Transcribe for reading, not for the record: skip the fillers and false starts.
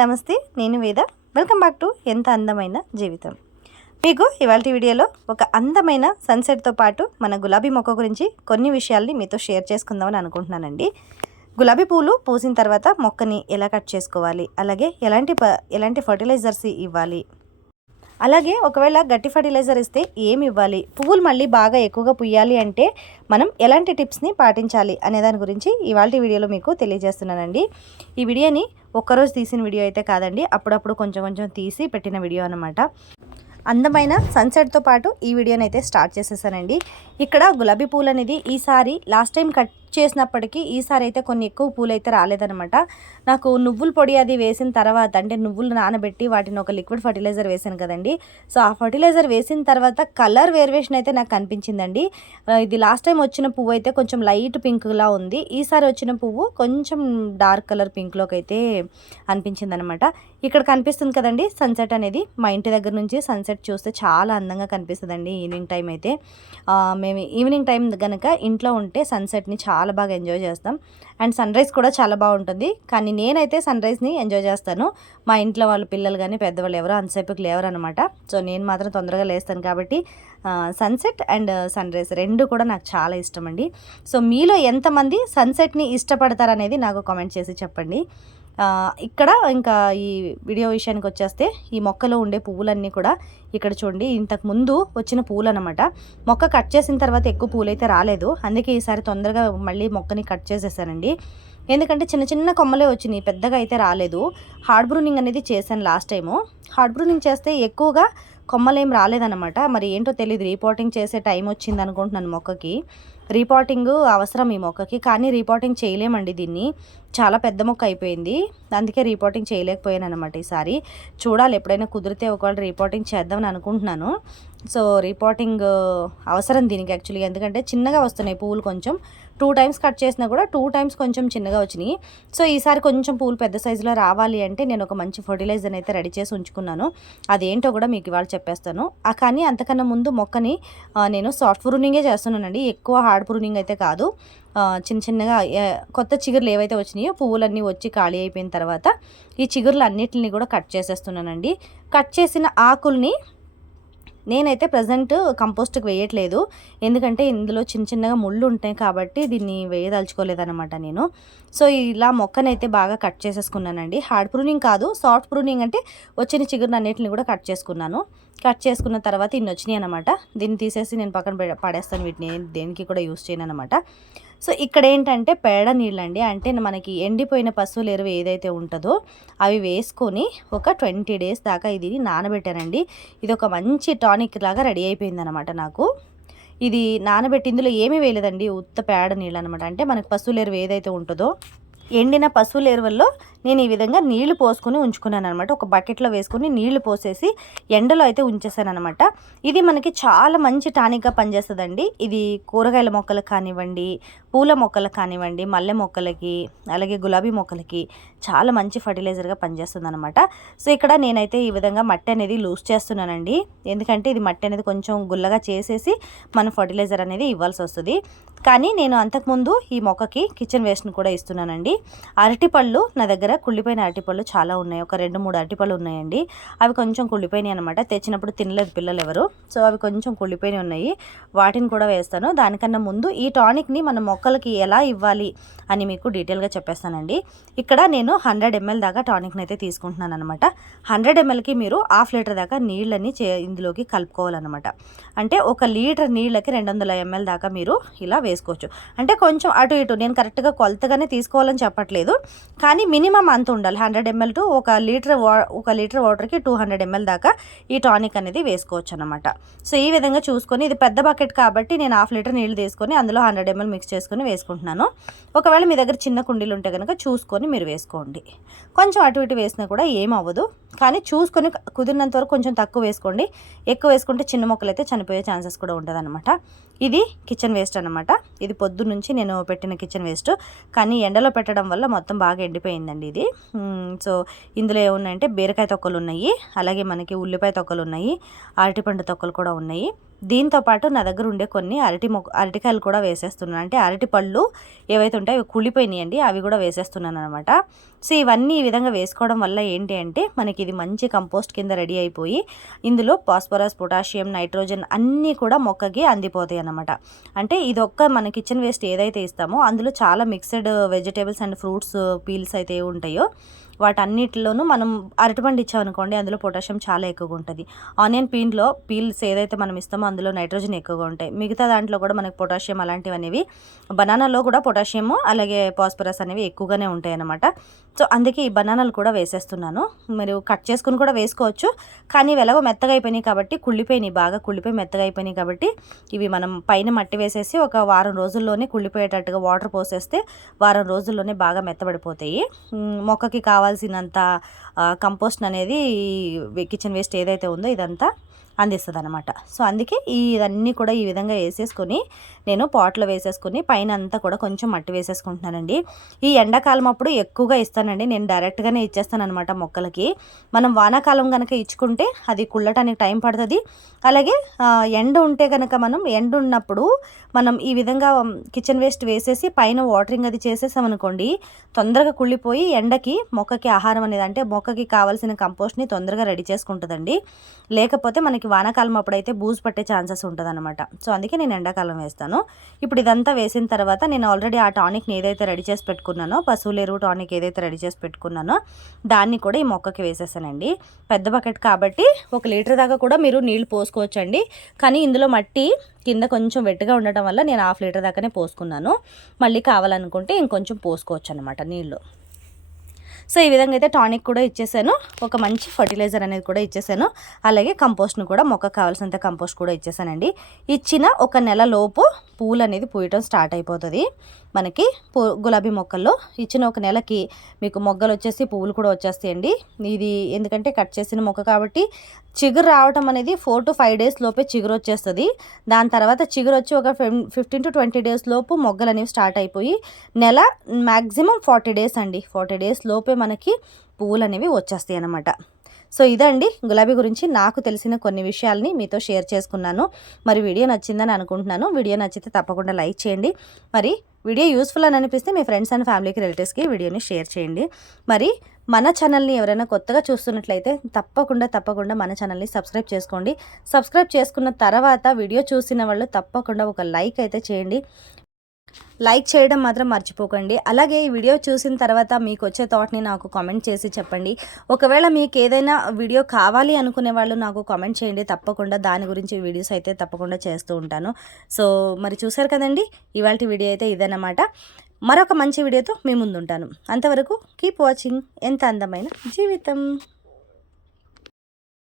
నమస్తే, నేను వేద. వెల్కమ్ బ్యాక్ టు ఎంత అందమైన జీవితం. మీకు ఇవాల్టి వీడియోలో ఒక అందమైన సన్సెట్తో పాటు మన గులాబీ మొక్క గురించి కొన్ని విషయాల్ని మీతో షేర్ చేసుకుందామని అనుకుంటున్నానండి. గులాబీ పూలు పూసిన తర్వాత మొక్కని ఎలా కట్ చేసుకోవాలి, అలాగే ఎలాంటి ఫర్టిలైజర్స్ ఇవ్వాలి, అలాగే ఒకవేళ గట్టి ఫర్టిలైజర్ ఇస్తే ఏమి ఇవ్వాలి, పువ్వులు మళ్ళీ బాగా ఎక్కువగా పుయ్యాలి అంటే మనం ఎలాంటి టిప్స్ని పాటించాలి అనే దాని గురించి ఇవాల్టి వీడియోలో మీకు తెలియజేస్తున్నానండి. ఈ వీడియోని ఒక్కరోజు తీసిన వీడియో అయితే కాదండి, అప్పుడప్పుడు కొంచెం తీసి పెట్టిన వీడియో అనమాట. అందమైన సన్సెట్తో పాటు ఈ వీడియోని అయితే స్టార్ట్ చేసేసానండి. ఇక్కడ గులాబీ పూలు అనేది ఈసారి లాస్ట్ టైం కట్ చేసినప్పటికీ ఈసారి అయితే కొన్ని ఎక్కువ పూలు అయితే రాలేదనమాట. నాకు నువ్వుల పొడి అది వేసిన తర్వాత, అంటే నువ్వులు నానబెట్టి వాటిని ఒక లిక్విడ్ ఫర్టిలైజర్ వేసాను కదండి. సో ఆ ఫర్టిలైజర్ వేసిన తర్వాత కలర్ వేరియేషన్ అయితే నాకు కనిపించిందండి. ఇది లాస్ట్ టైం వచ్చిన పువ్వు అయితే కొంచెం లైట్ పింక్లా ఉంది, ఈసారి వచ్చిన పువ్వు కొంచెం డార్క్ కలర్ పింక్లోకి అయితే అనిపించింది అనమాట. ఇక్కడ కనిపిస్తుంది కదండి సన్సెట్ అనేది. మా ఇంటి దగ్గర నుంచి సన్సెట్ చూస్తే చాలా అందంగా కనిపిస్తుందండి ఈవినింగ్ టైం అయితే. మేము ఈవినింగ్ టైం కనుక ఇంట్లో ఉంటే సన్సెట్ని చాలా బాగా ఎంజాయ్ చేస్తాం. అండ్ సన్ రైజ్ కూడా చాలా బాగుంటుంది, కానీ నేనైతే సన్ రైజ్ని ఎంజాయ్ చేస్తాను. మా ఇంట్లో వాళ్ళ పిల్లలు కానీ పెద్దవాళ్ళు ఎవరో అంతసేపుకి లేవరు అనమాట. సో నేను మాత్రం తొందరగా లేస్తాను కాబట్టి సన్సెట్ అండ్ సన్ రైజ్ రెండు కూడా నాకు చాలా ఇష్టం అండి. సో మీలో ఎంతమంది సన్సెట్ని ఇష్టపడతారనేది నాకు కామెంట్ చేసి చెప్పండి. ఇక్కడ ఇంకా ఈ వీడియో విషయానికి వచ్చేస్తే, ఈ మొక్కలో ఉండే పువ్వులన్నీ కూడా ఇక్కడ చూడండి, ఇంతకు ముందు వచ్చిన పువ్వులు అనమాట. మొక్క కట్ చేసిన తర్వాత ఎక్కువ పూలు అయితే రాలేదు, అందుకే ఈసారి తొందరగా మళ్ళీ మొక్కని కట్ చేసేసానండి. ఎందుకంటే చిన్న చిన్న కొమ్మలే వచ్చినాయి, పెద్దగా అయితే రాలేదు. హార్డ్ బ్రూనింగ్ అనేది చేశాను లాస్ట్ టైము. హార్డ్ బ్రూనింగ్ చేస్తే ఎక్కువగా కొమ్మలేం రాలేదన్నమాట. మరి ఏంటో తెలియదు, రీపాటింగ్ చేసే టైం వచ్చింది అనుకుంటున్నాను. మొక్కకి రీపాటింగ్ అవసరం ఈ మొక్కకి, కానీ రీపాటింగ్ చేయలేమండి దీన్ని, చాలా పెద్ద మొక్క అయిపోయింది. అందుకే రీపాటింగ్ చేయలేకపోయాను అనమాట. ఈసారి చూడాలి, ఎప్పుడైనా కుదిరితే ఒకవేళ రీపాటింగ్ చేద్దామని అనుకుంటున్నాను. సో రీపాటింగ్ అవసరం దీనికి యాక్చువల్గా, ఎందుకంటే చిన్నగా వస్తున్నాయి పువ్వులు. కొంచెం 2 టైమ్స్ కట్ చేసినా కూడా 2 టైమ్స్ కొంచెం చిన్నగా వచ్చినాయి. సో ఈసారి కొంచెం పూలు పెద్ద సైజులో రావాలి అంటే నేను ఒక మంచి ఫర్టిలైజర్ అయితే రెడీ చేసి ఉంచుకున్నాను. అదేంటో కూడా మీకు ఇవాళ చెప్పేస్తాను. కానీ అంతకన్నా ముందు మొక్కని నేను సాఫ్ట్ ప్రూనింగే చేస్తున్నానండి, ఎక్కువ హార్డ్ ప్రూనింగ్ అయితే కాదు. చిన్నగా కొత్త చిగురులు ఏవైతే వచ్చినాయో పువ్వులన్నీ వచ్చి ఖాళీ అయిపోయిన తర్వాత ఈ చిగురులు అన్నిటిని కూడా కట్ చేసేస్తున్నానండి. కట్ చేసిన ఆకుల్ని నేనైతే ప్రజెంట్ కంపోస్ట్కి వేయట్లేదు, ఎందుకంటే ఇందులో చిన్నగా ముళ్ళు ఉంటాయి కాబట్టి దీన్ని వేయదలుచుకోలేదన్నమాట నేను. సో ఇలా మొక్కనైతే బాగా కట్ చేసేసుకున్నానండి. హార్డ్ ప్రూనింగ్ కాదు, సాఫ్ట్ ప్రూనింగ్, అంటే వచ్చిన చిగురుని అన్నిటిని కూడా కట్ చేసుకున్నాను. కట్ చేసుకున్న తర్వాత ఇన్ని వచ్చినాయి అనమాట. దీన్ని తీసేసి నేను పక్కన పడేస్తాను, వీటిని దేనికి కూడా యూస్ చేయను అనమాట. సో ఇక్కడ ఏంటంటే పేడ నీళ్ళండి, అంటే మనకి ఎండిపోయిన పశువుల ఎరువు ఏదైతే ఉంటుందో అవి వేసుకొని ఒక 20 డేస్ దాకా ఇది నానబెట్టానండి. ఇది ఒక మంచి టానిక్ లాగా రెడీ అయిపోయింది అనమాట నాకు. ఇది నానబెట్టి ఇందులో ఏమీ వేయలేదండి, ఉత్త పేడ నీళ్ళు అనమాట. అంటే మనకి పశువుల ఎరువు ఏదైతే ఉంటుందో, ఎండిన పశువుల ఎరువుల్లో నేను ఈ విధంగా నీళ్లు పోసుకొని ఉంచుకున్నాను అనమాట. ఒక బకెట్లో వేసుకొని నీళ్లు పోసేసి ఎండలో అయితే ఉంచేసాను అనమాట. ఇది మనకి చాలా మంచి టానిక్గా పనిచేస్తుందండి. ఇది కూరగాయల మొక్కలకు కానివ్వండి, పూల మొక్కలకు కానివ్వండి, మల్లె మొక్కలకి, అలాగే గులాబీ మొక్కలకి చాలా మంచి ఫర్టిలైజర్గా పనిచేస్తుంది అనమాట. సో ఇక్కడ నేనైతే ఈ విధంగా మట్టి అనేది లూజ్ చేస్తున్నానండి, ఎందుకంటే ఇది మట్టి అనేది కొంచెం గుల్లగా చేసేసి మనం ఫర్టిలైజర్ అనేది ఇవ్వాల్సి వస్తుంది. కానీ నేను అంతకుముందు ఈ మొక్కకి కిచెన్ వేస్ట్ని కూడా ఇస్తున్నానండి. అరటిపళ్ళు నా దగ్గర కుళ్ళిపోయిన అరటిపళ్ళు చాలా ఉన్నాయి, ఒక 2-3 అరటిపళ్ళు ఉన్నాయండి. అవి కొంచెం కుళ్ళిపోయినాయి అనమాట, తెచ్చినప్పుడు తినలేదు పిల్లలు ఎవరు. సో అవి కొంచెం కుళ్ళిపోయినాయి ఉన్నాయి, వాటిని కూడా వేస్తాను. దానికన్నా ముందు ఈ టానిక్ని మన మొక్కలకి ఎలా ఇవ్వాలి అని మీకు డీటెయిల్గా చెప్పేస్తానండి. ఇక్కడ నేను 100 ml దాకా టానిక్ని అయితే తీసుకుంటున్నాను అనమాట. 100 mlకి మీరు 1/2 లీటర్ దాకా నీళ్ళని ఇందులోకి కలుపుకోవాలన్నమాట. అంటే 1 లీటర్ నీళ్ళకి 200 ml దాకా మీరు ఇలా వేసుకోవచ్చు. అంటే కొంచెం అటు ఇటు, నేను కరెక్ట్గా కొలతగానే తీసుకోవాలని చెప్పట్లేదు, కానీ మినిమం అంత ఉండాలి. 100 ml టు 1 లీటర్ వాటర్కి 200 ml దాకా ఈ టానిక్ అనేది వేసుకోవచ్చు అనమాట. సో ఈ విధంగా చూసుకొని, ఇది పెద్ద బకెట్ కాబట్టి నేను 1/2 లీటర్ నీళ్ళు తీసుకొని అందులో 100 ml మిక్స్ చేసుకొని వేసుకుంటున్నాను. ఒకవేళ మీ దగ్గర చిన్న కుండీలు ఉంటే కనుక చూసుకొని మీరు వేసుకోండి. కొంచెం అటు ఇటు వేసినా కూడా ఏం అవ్వదు, కానీ చూసుకొని కుదిరినంత వరకు కొంచెం తక్కువ వేసుకోండి. ఎక్కువ వేసుకుంటే చిన్న మొక్కలు అయితే చనిపోయే ఛాన్సెస్ కూడా ఉంటుంది అనమాట. ఇది కిచెన్ వేస్ట్ అనమాట. ఇది పొద్దున్నుంచి నేను పెట్టిన కిచెన్ వేస్ట్, కానీ ఎండలో పెట్టడం వల్ల మొత్తం బాగా ఎండిపోయిందండి ఇది. సో ఇందులో ఏమున్నాయంటే బీరకాయ తొక్కలు ఉన్నాయి, అలాగే మనకి ఉల్లిపాయ తొక్కలు ఉన్నాయి, అరటిపండు తొక్కలు కూడా ఉన్నాయి. దీంతో పాటు నా దగ్గర ఉండే కొన్ని అరటికాయలు కూడా వేసేస్తున్నాను. అంటే అరటి పళ్ళు ఏవైతే ఉంటాయో అవి కుళ్ళిపోయినాయండి, అవి కూడా వేసేస్తున్నాను అనమాట. సో ఇవన్నీ ఈ విధంగా వేసుకోవడం వల్ల ఏంటి అంటే మనకి ఇది మంచి కంపోస్ట్ కింద రెడీ అయిపోయి ఇందులో ఫాస్ఫరస్, పొటాషియం, నైట్రోజన్ అన్నీ కూడా మొక్కకి అందిపోతాయి అన్నమాట. అంటే ఇదొక్క మన కిచెన్ వేస్ట్ ఏదైతే ఇస్తామో అందులో చాలా mixed vegetables and fruits peels అయితే ఉంటాయో వాటన్నిటిలోనూ మనం అరటిపండు ఇచ్చామనుకోండి అందులో పొటాషియం చాలా ఎక్కువగా ఉంటుంది. ఆనియన్ పీల్స్ ఏదైతే మనం ఇస్తామో అందులో నైట్రోజన్ ఎక్కువగా ఉంటాయి. మిగతా దాంట్లో కూడా మనకి పొటాషియం అలాంటివి అనేవి, బనానాలో కూడా పొటాషియము అలాగే ఫాస్ఫరస్ అనేవి ఎక్కువగానే ఉంటాయి అన్నమాట. సో అందుకే ఈ బనానాలు కూడా వేసేస్తున్నాను. మీరు కట్ చేసుకుని కూడా వేసుకోవచ్చు, కానీ ఇవి ఎలాగో మెత్తగా అయిపోయినాయి కాబట్టి బాగా కుళ్ళిపోయి మెత్తగా అయిపోయినాయి కాబట్టి ఇవి మనం పైన మట్టి వేసేసి ఒక వారం రోజుల్లోనే కుళ్ళిపోయేటట్టుగా వాటర్ పోసేస్తే వారం రోజుల్లోనే బాగా మెత్తబడిపోతాయి. మొక్కకి కావాల్సినంత కంపోస్ట్ అనేది కిచెన్ వేస్ట్ ఏదైతే ఉందో ఇదంతా అందిస్తుంది అనమాట. సో అందుకే ఇవన్నీ కూడా ఈ విధంగా వేసేసుకొని నేను పాట్లో వేసేసుకొని పైన అంతా కూడా కొంచెం మట్టి వేసేసుకుంటున్నానండి. ఈ ఎండాకాలం అప్పుడు ఎక్కువగా ఇస్తానండి, నేను డైరెక్ట్గానే ఇచ్చేస్తాను అనమాట మొక్కలకి. మనం వానాకాలం కనుక ఇచ్చుకుంటే అది కుళ్ళటానికి టైం పడుతుంది. అలాగే ఎండ ఉంటే కనుక ఎండ ఉన్నప్పుడు మనం ఈ విధంగా కిచెన్ వేస్ట్ వేసేసి పైన వాటరింగ్ అది చేసేసామనుకోండి తొందరగా కుళ్ళిపోయి ఎండకి మొక్కకి ఆహారం అనేది, అంటే మొక్కకి కావాల్సిన కంపోస్ట్ని తొందరగా రెడీ చేసుకుంటుందండి. లేకపోతే మనకి వానాకాలం అప్పుడైతే బూజు పట్టే ఛాన్సెస్ ఉంటుంది అనమాట. సో అందుకే నేను ఎండాకాలం వేస్తాను. ఇప్పుడు ఇదంతా వేసిన తర్వాత నేను ఆల్రెడీ ఆ టానిక్ని ఏదైతే రెడీ చేసి పెట్టుకున్నానో, పశువుల ఎరువు టానిక్ ఏదైతే రెడీ చేసి పెట్టుకున్నానో దాన్ని కూడా ఈ మొక్కకి వేసేసానండి. పెద్ద బకెట్ కాబట్టి 1 లీటర్ దాకా కూడా మీరు నీళ్లు పోసుకోవచ్చండి. కానీ ఇందులో మట్టి కింద కొంచెం వెట్టుగా ఉండటం వల్ల నేను 1/2 లీటర్ దాకానే పోసుకున్నాను. మళ్ళీ కావాలనుకుంటే ఇంకొంచెం పోసుకోవచ్చు అనమాట నీళ్ళు. సో ఈ విధంగా అయితే టానిక్ కూడా ఇచ్చేసాను, ఒక మంచి ఫర్టిలైజర్ అనేది కూడా ఇచ్చేసాను, అలాగే కంపోస్ట్ను కూడా మొక్కకు కావాల్సినంత కంపోస్ట్ కూడా ఇచ్చేసానండి. ఇచ్చిన 1 నెల లోపు పూలు అనేది పూయటం స్టార్ట్ అయిపోతుంది మనకి. గులాబీ మొక్కల్లో ఇచ్చిన 1 నెలకి మీకు మొగ్గలు వచ్చేసి పువ్వులు కూడా వచ్చేస్తాయండి. ఇది ఎందుకంటే కట్ చేసిన మొక్క కాబట్టి చిగురు రావటం అనేది 4 to 5 డేస్ లోపే చిగురు వచ్చేస్తుంది. దాని తర్వాత చిగురు వచ్చి ఒక 15 to 20 డేస్ లోపు మొగ్గలు అనేవి స్టార్ట్ అయిపోయి నెల మ్యాక్సిమం 40 డేస్ అండి, 40 డేస్ లోపే మనకి పువ్వులు అనేవి వచ్చేస్తాయి అన్నమాట. సో ఇదండి గులాబీ గురించి నాకు తెలిసిన కొన్ని విషయాల్ని మీతో షేర్ చేసుకున్నాను. మరి వీడియో నచ్చిందని అనుకుంటున్నాను. వీడియో నచ్చితే తప్పకుండా లైక్ చేయండి. మరి వీడియో యూస్ఫుల్ అని అనిపిస్తే మీ ఫ్రెండ్స్ అండ్ ఫ్యామిలీకి, రిలేటివ్స్కి వీడియోని షేర్ చేయండి. మరి మన ఛానల్ని ఎవరైనా కొత్తగా చూస్తున్నట్లయితే తప్పకుండా మన ఛానల్ని సబ్స్క్రైబ్ చేసుకోండి. సబ్స్క్రైబ్ చేసుకున్న తర్వాత వీడియో చూసిన వాళ్ళు తప్పకుండా ఒక లైక్ అయితే చేయండి. లైక్ చేయడం మాత్రం మర్చిపోకండి. అలాగే ఈ వీడియో చూసిన తర్వాత మీకు వచ్చే థాట్ని నాకు కామెంట్ చేసి చెప్పండి. ఒకవేళ మీకు ఏదైనా వీడియో కావాలి అనుకునే వాళ్ళు నాకు కామెంట్ చేయండి, తప్పకుండా దాని గురించి వీడియోస్ అయితే తప్పకుండా చేస్తూ ఉంటాను. సో మరి చూసారు కదండి, ఇవాల్టి వీడియో అయితే ఇదన్నమాట. మరొక మంచి వీడియోతో మీ ముందుంటాను. అంతవరకు కీప్ వాచింగ్ ఎంత అందమైన జీవితం.